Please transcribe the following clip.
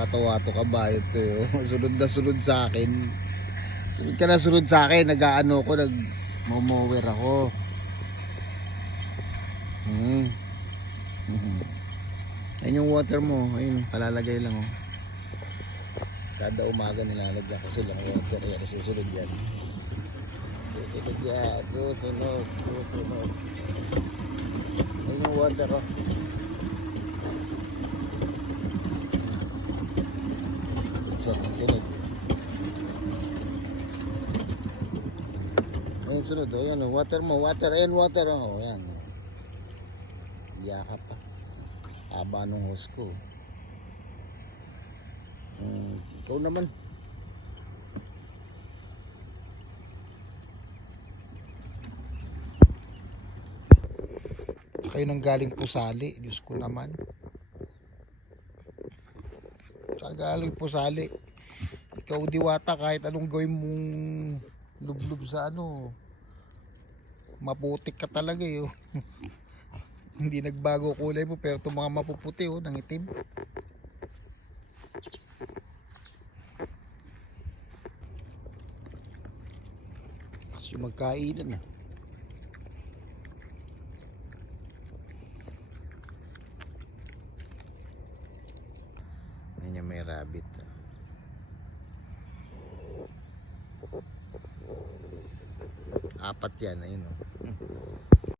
Nakakatawa to kabayo to eh. Sunod na sunod sa akin. Sunod ka na sunod sa akin. Nag-aano ko, nag-mower ako. Ayun yung water mo. Ayun, kalalagay lang oh. Kada umaga nilalagyan ko silang water. Ayan, susunod yan. Susunod yan. Susunod. Susunod. Ayun yung water oh. Sunod. Ayun sunod. Ayan oh. Water mo. Water. Ayun water oh. Ayan. Yaka pa. Haba nung hose ko. Ikaw naman. Kayo nang galing pusali. Diyos ko naman. Sa galing pusali. Ikaw diwata kahit anong gawin mong lublub sa ano. Maputik ka talaga eh. Oh. Hindi nagbago kulay mo pero itong mga mapuputi oh, nangitim. Kasi magkainan ah. Ayan may rabbit. Apat yan, ayun oh.